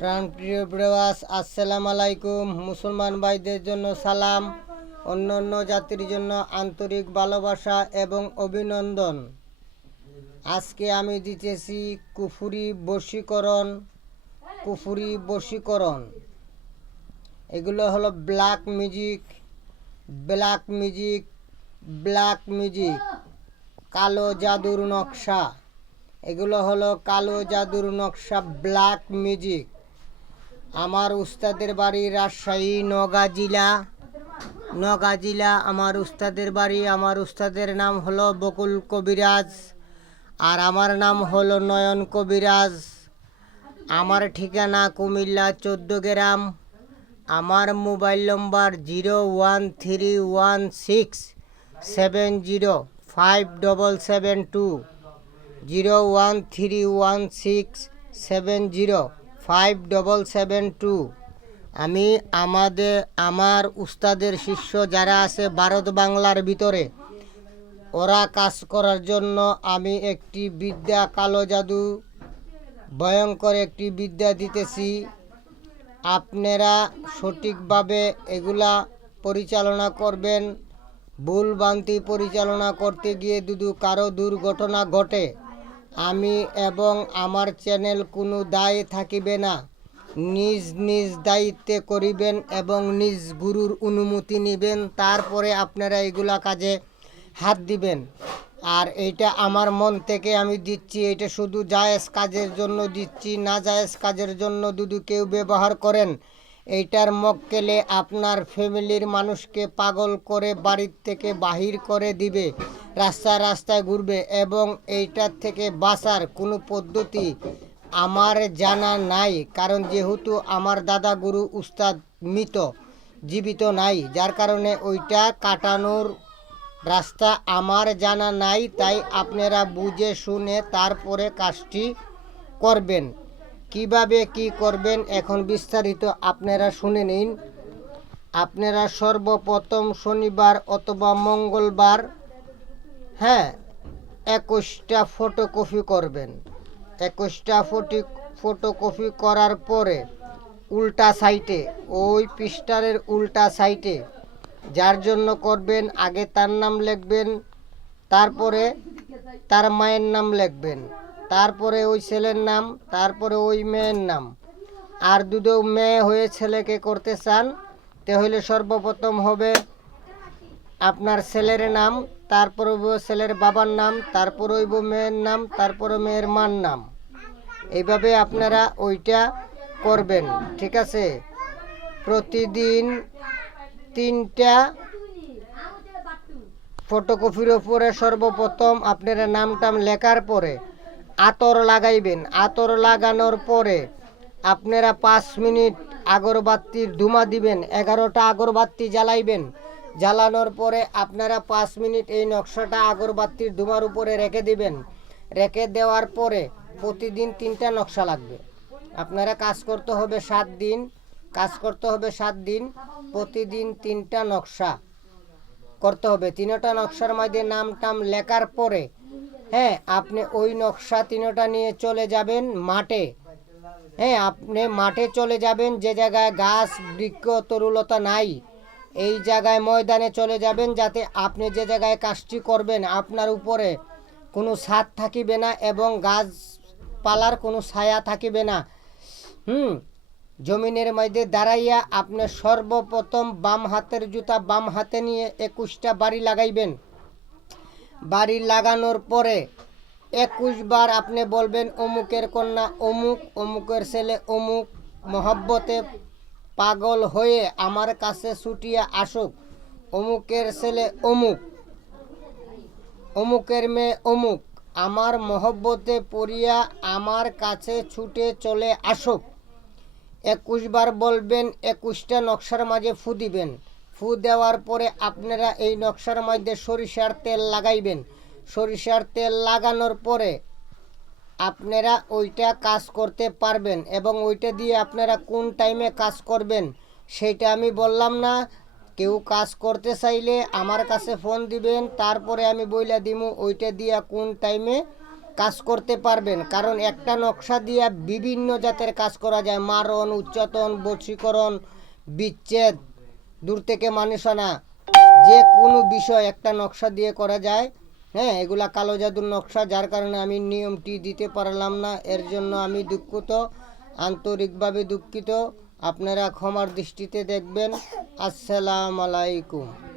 প্রাণপ্রিয় প্রবাস, আসসালামু আলাইকুম। মুসলমান ভাইদের জন্য সালাম, অন্য অন্য জাতির জন্য আন্তরিক ভালোবাসা এবং অভিনন্দন। আজকে আমি দিতেছি কুফুরি বশীকরণ। এগুলো হলো ব্ল্যাক মিউজিক, কালো জাদুর নকশা। এগুলো হলো কালো জাদুর নকশা, ব্ল্যাক মিউজিক। আমার উস্তাদের বাড়ি রাজশাহী নওগাঁ জেলা আমার উস্তাদের বাড়ি। আমার উস্তাদের নাম হলো বকুল কবিরাজ, আর আমার নাম হলো নয়ন কবিরাজ। আমার ঠিকানা কুমিল্লা 14 গ্রাম। আমার মোবাইল নম্বর 01316705772, 01316705772। আমি আমার উস্তাদের শিষ্য যারা আছে ভারত বাংলার ভিতরে, ওরা কাজ করার জন্য আমি একটি বিদ্যা, কালো জাদু ভয়ঙ্কর একটি বিদ্যা দিতেছি। আপনারা সঠিকভাবে এগুলা পরিচালনা করবেন। ভুলভ্রান্তি পরিচালনা করতে গিয়ে যদি কারো দুর্ঘটনা ঘটে, আমি এবং আমার চ্যানেল কোনো দায় থাকিবে না। নিজ দায়িত্বে করিবেন এবং নিজ গুরুর অনুমতি নেবেন, তারপরে আপনারা এগুলা কাজে হাত দিবেন। আর এইটা আমার মন থেকে আমি দিচ্ছি, এটা শুধু জায়েজ কাজের জন্য দিচ্ছি। না জায়েজ কাজের জন্য যদি কেউ ব্যবহার করেন, এইটার মক্কেলে আপনার ফ্যামিলির মানুষকে পাগল করে বাড়ির থেকে বাহির করে দিবে, রাস্তায় ঘুরবে। এবং এইটার থেকে বাঁচার কোনো পদ্ধতি আমার জানা নাই, কারণ যেহেতু আমার দাদা গুরু উস্তাদ জীবিত নাই, যার কারণে ওইটা কাটানোর রাস্তা আমার জানা নাই। তাই আপনারা বুঝে শুনে তারপরে কাজটি করবেন। কিভাবে কি করবেন এখন বিস্তারিত আপনারা শুনে নিন। আপনারা সর্বপ্রথম শনিবার অথবা মঙ্গলবার 21টা ফটোকপি করবেন। 21টা ফটোকপি করার পরে উল্টা সাইডে, ওই পৃষ্ঠারের উল্টা সাইডে যার জন্য করবেন, আগে তার নাম লিখবেন, তারপরে তার মায়ের নাম লিখবেন, তারপরে ওই ছেলের নাম, তারপরে ওই মেয়ের নাম। আর যদি মেয়ে হয়ে ছেলেকে করতে চান, তাহলে সর্বপ্রথম হবে আপনার ছেলের নাম, তারপরে ছেলের বাবার নাম, তারপরে হইব মেয়ের নাম, তারপরে মেয়ের মার নাম। এইভাবে আপনারা ওইটা করবেন, ঠিক আছে? প্রতিদিন 3টা ফটোকপির ওপরে সর্বপ্রথম আপনারা নামটাম লেখার পরে আতর লাগাইবেন। আতর লাগানোর পরে আপনারা 5 মিনিট আগরবাতির ধুমা দিবেন। 11টা আগরবাতি জ্বালাইবেন। জ্বালানোর পরে আপনারা 5 মিনিট এই নকশাটা আগরবাতির ধুমার উপরে রেখে দিবেন। রেখে দেওয়ার পরে প্রতিদিন 3টা নকশা লাগবে। আপনারা কাজ করতে হবে 7 দিন। প্রতিদিন 3টা নকশা করতে হবে। 3টা নকশার মধ্যে নাম লেখার পরে আপনি ওই নকশা 3টা নিয়ে চলে যাবেন মাঠে। আপনি মাঠে চলে যাবেন, যে জায়গায় গাছ বৃক্ষ তরুলতা নাই, এই জায়গায় ময়দানে চলে যাবেন, যাতে আপনি যে জায়গায় কাজটি করবেন আপনার উপরে কোনো ছাদ থাকিবে না এবং গাছপালার কোনো ছায়া থাকিবে না। জমিনের মধ্যে দাঁড়াইয়া আপনি সর্বপ্রথম বাম হাতের জুতা বাম হাতে নিয়ে 21টা বাড়ি লাগাইবেন। বাড়ি লাগানোর পরে 21 বার আপনি বলবেন, অমুকের কন্যা অমুক, অমুকের ছেলে অমুক, মহব্বতে পাগল হয়ে আমার কাছে ছুটিয়া আসুক। অমুকের ছেলে অমুক, অমুকের মেয়ে অমুক, আমার মহব্বতে পড়িয়া আমার কাছে ছুটে চলে আসুক। 21 বার বলবেন। 21টা নকশার মাঝে ফু দিবেন। ফু দেওয়ার পরে আপনারা এই নকশার মধ্যে সরিষার তেল লাগাইবেন। সরিষার তেল লাগানোর পরে আপনারা ওইটা কাজ করতে পারবেন। এবং ওইটা দিয়ে আপনারা কোন টাইমে কাজ করবেন সেইটা আমি বললাম না। কেউ কাজ করতে চাইলে আমার কাছে ফোন দিবেন, তারপরে আমি বইলা দিমু ওইটা দিয়া কোন টাইমে কাজ করতে পারবেন, কারণ একটা নকশা দিয়ে বিভিন্ন জাতের কাজ করা যায়। মারণ, উচ্চাটন, বশীকরণ, বিচ্ছেদ, দূর থেকে মানুষ আনা, যে কোনো বিষয় একটা নকশা দিয়ে করা যায়। হ্যাঁ, এগুলা কালো জাদুর নকশা, যার কারণে আমি নিয়মটি দিতে পারলাম না, এর জন্য আমি দুঃখিত, আন্তরিকভাবে দুঃখিত। আপনারা ক্ষমার দৃষ্টিতে দেখবেন। আসসালামু আলাইকুম।